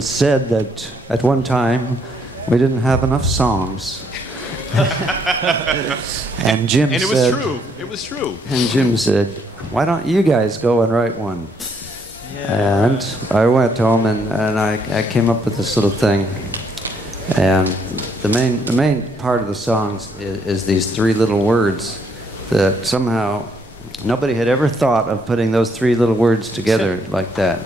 said that at one time we didn't have enough songs. And Jim said... And it was true. It was true. And Jim said, why don't you guys go and write one? Yeah. And I went home and I came up with this little thing. And the main part of the songs is these three little words that somehow nobody had ever thought of putting those three little words together like that.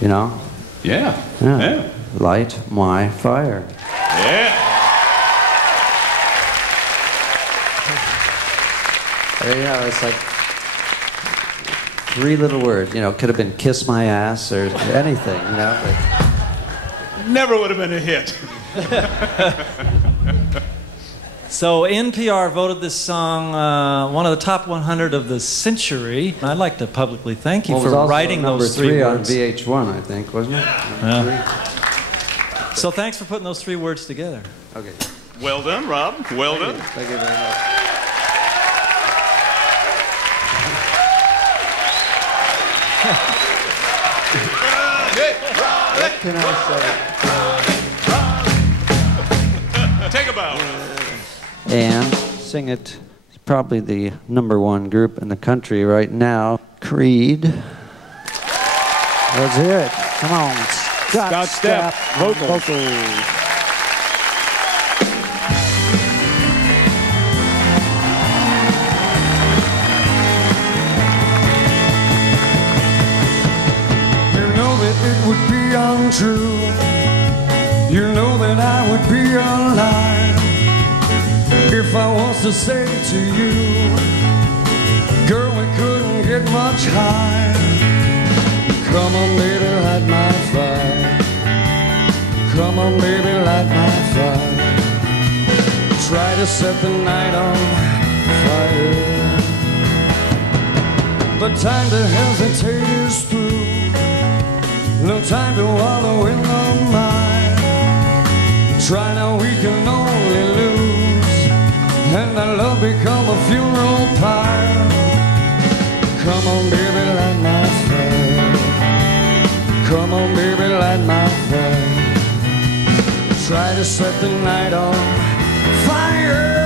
You know? Yeah. Yeah. Light my fire. Yeah. You know, it's like three little words. You know, could have been kiss my ass or anything, you know. But never would have been a hit. So NPR voted this song one of the top 100 of the century. I'd like to publicly thank you for writing those three words. It was also number 3 on VH1, I think, wasn't it? Yeah. So thanks for putting those three words together. Okay. Well done, Rob. Well done. Thank you very much. What can I say? Take a bow. And sing it. It's probably the #1 group in the country right now. Creed. Let's hear it. Come on. Scott Stapp, vocals. It would be untrue. You know that I would be a liar if I was to say to you, girl, we couldn't get much higher. Come on, baby, light my fire. Come on, baby, light my fire. Try to set the night on fire. But time to hesitate is through. No time to wallow in the mire. Try now, we can only lose, and our love become a funeral pyre. Come on, baby, light my fire. Come on, baby, light my fire. Try to set the night on fire.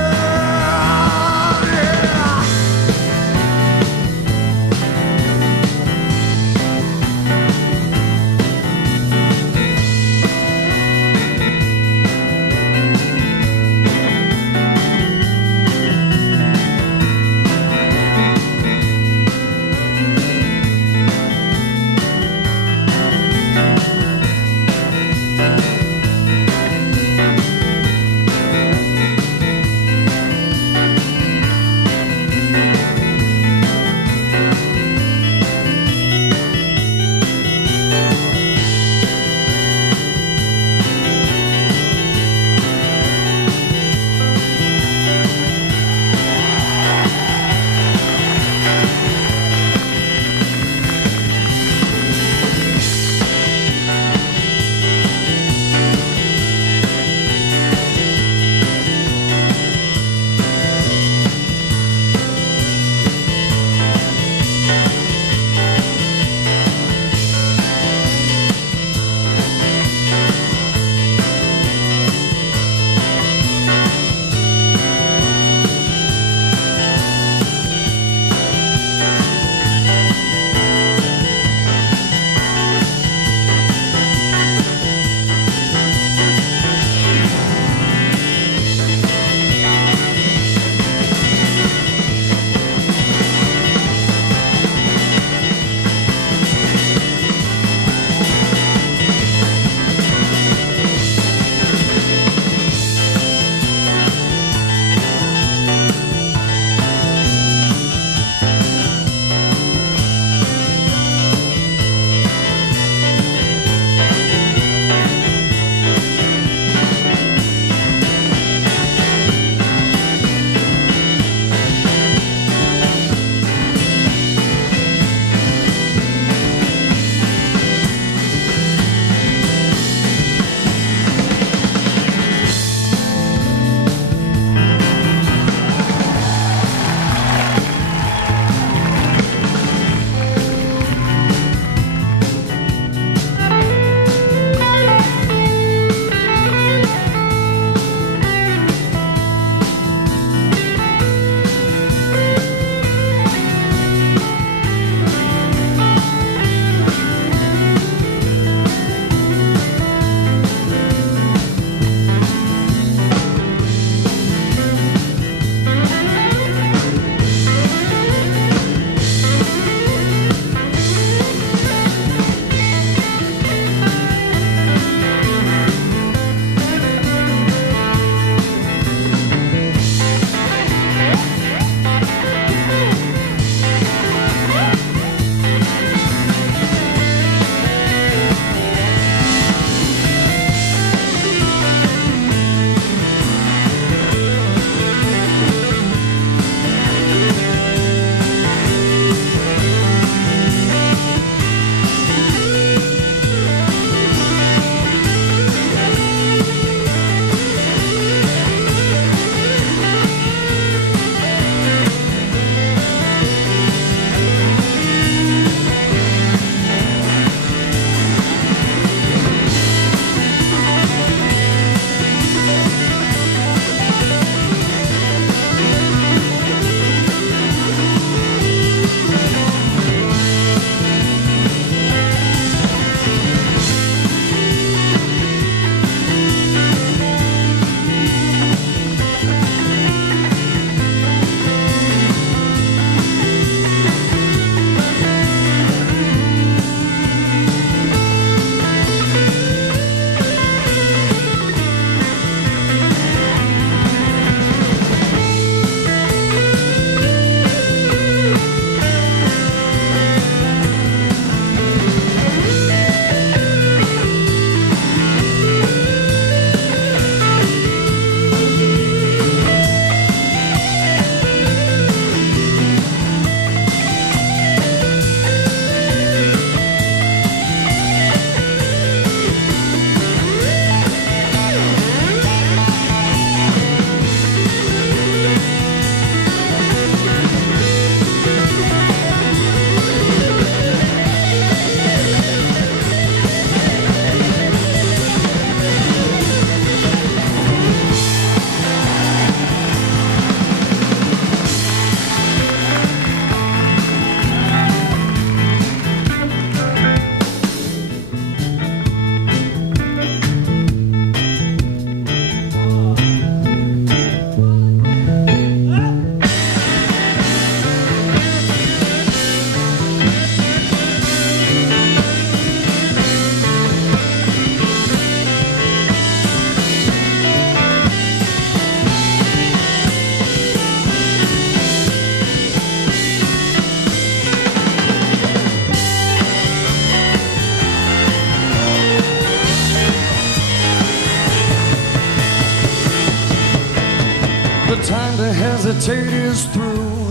to hesitate is through.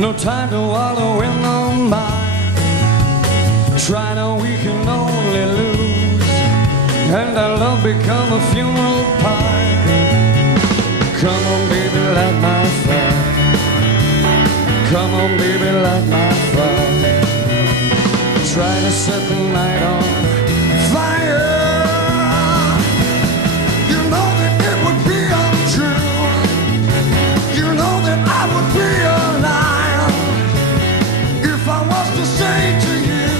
No time to wallow in the mire. Try now, we can only lose, and our love become a funeral pyre. Come on, baby, light my fire. Come on, baby, light my fire. Try to set the night on fire. You know that it would be untrue. You know that I would be a liar if I was to say to you,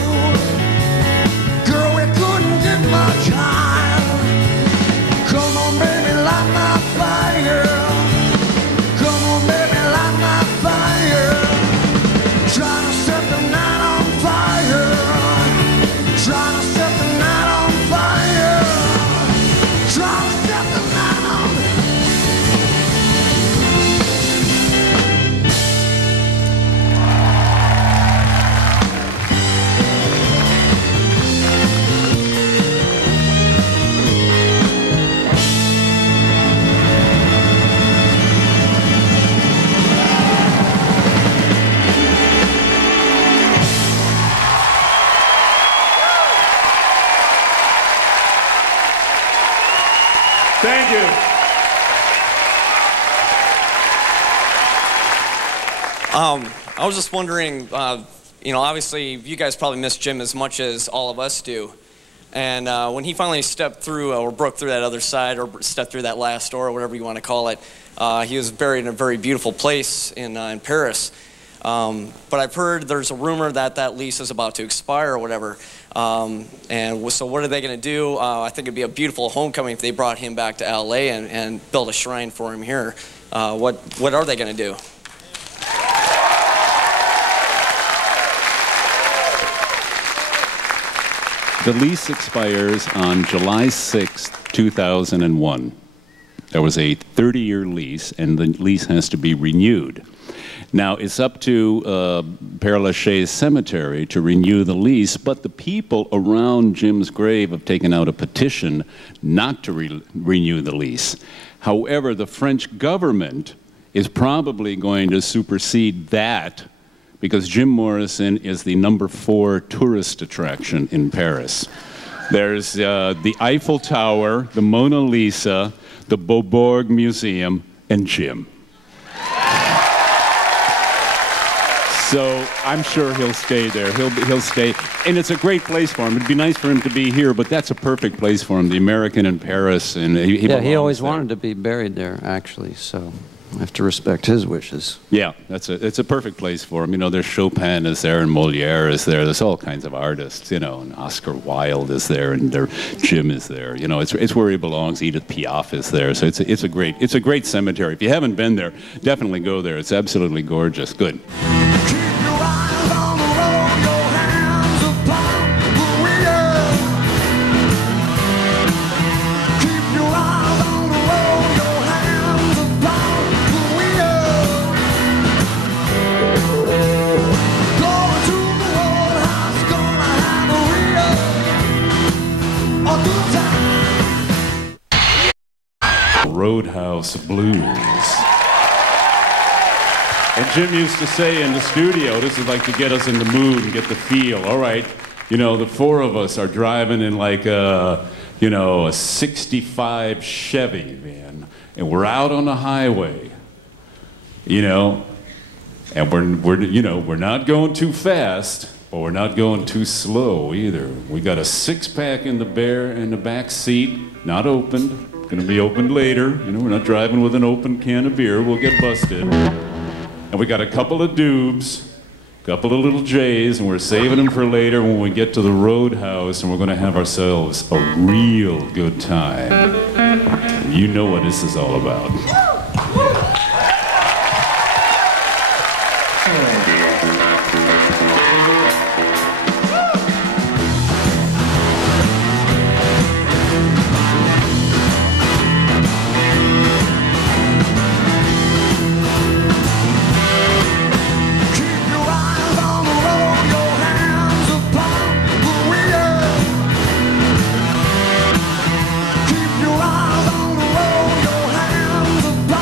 girl, we couldn't get much higher. Come on, baby, light my fire. Come on, baby, light my fire. Try to set the night on fire. Try to set the night on fire. Try to set the night on. Thank you. I was just wondering, you know, obviously you guys probably miss Jim as much as all of us do. And when he finally stepped through or broke through that other side or stepped through that last door or whatever you want to call it, he was buried in a very beautiful place in Paris. But I've heard there's a rumor that that lease is about to expire or whatever. And so what are they going to do? I think it'd be a beautiful homecoming if they brought him back to LA and built a shrine for him here. What are they going to do? The lease expires on July 6, 2001. There was a 30-year lease, and the lease has to be renewed. Now, it's up to Père Lachaise Cemetery to renew the lease, but the people around Jim's grave have taken out a petition not to renew the lease. However, the French government is probably going to supersede that because Jim Morrison is the #4 tourist attraction in Paris. There's the Eiffel Tower, the Mona Lisa, the Beaubourg Museum, and Jim. So I'm sure he'll stay there. He'll stay, and it's a great place for him. It'd be nice for him to be here, but that's a perfect place for him. The American in Paris, and he always wanted to be buried there, actually. So I have to respect his wishes. Yeah, it's a perfect place for him. You know, there's Chopin is there, and Molière is there. There's all kinds of artists, you know, and Oscar Wilde is there, and Jim is there. You know, it's where he belongs. Edith Piaf is there. So it's a great cemetery. If you haven't been there, definitely go there. It's absolutely gorgeous. Good. Roadhouse Blues. And Jim used to say in the studio, this is like to get us in the mood and get the feel. All right, you know, the four of us are driving in like a, you know, a 65 Chevy van, and we're out on the highway, you know, and we're not going too fast, but we're not going too slow either. We got a six-pack in the back seat, not opened. Going to be opened later. You know, we're not driving with an open can of beer. We'll get busted. And we got a couple of Dubs, a couple of little J's, and we're saving them for later when we get to the Roadhouse, and we're going to have ourselves a real good time. You know what this is all about. Keep your eyes on the road, your hands upon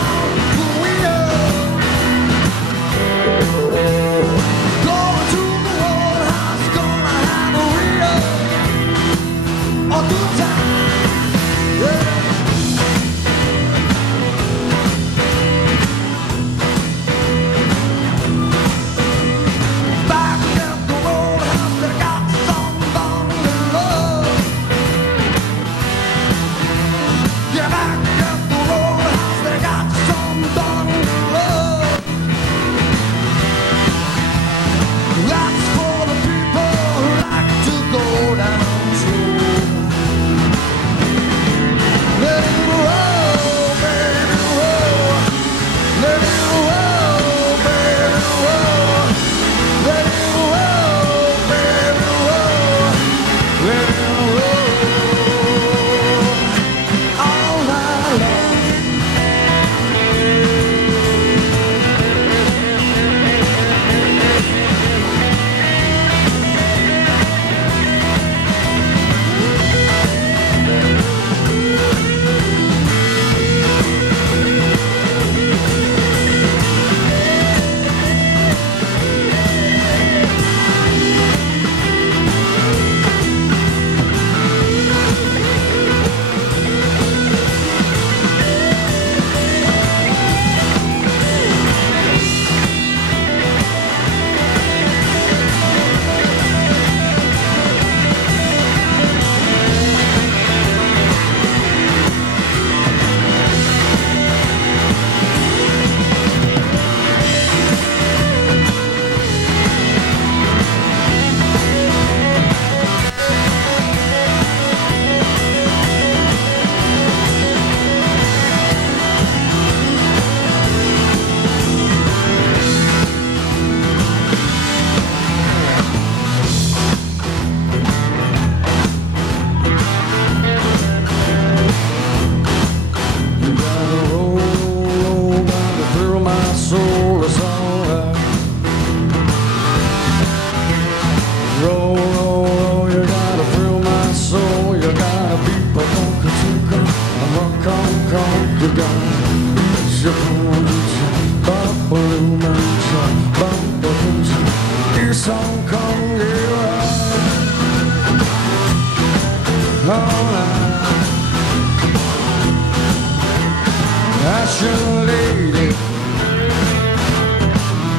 Ashen lady,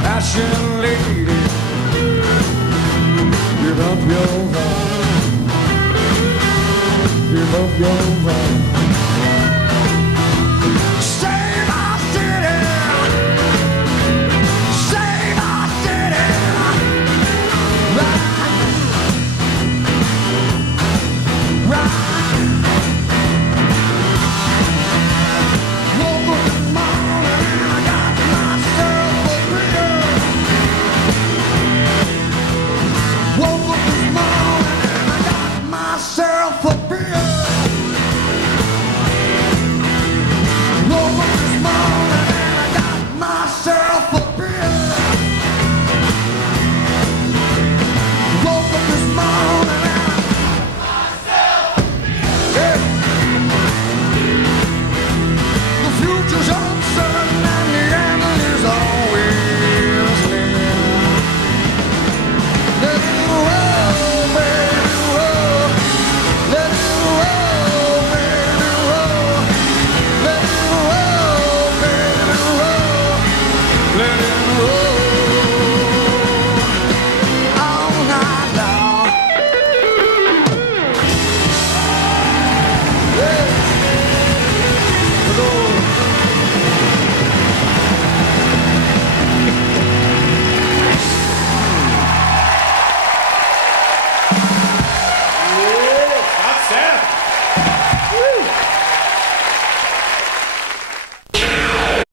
ashen lady, give up your vow, give up your vow.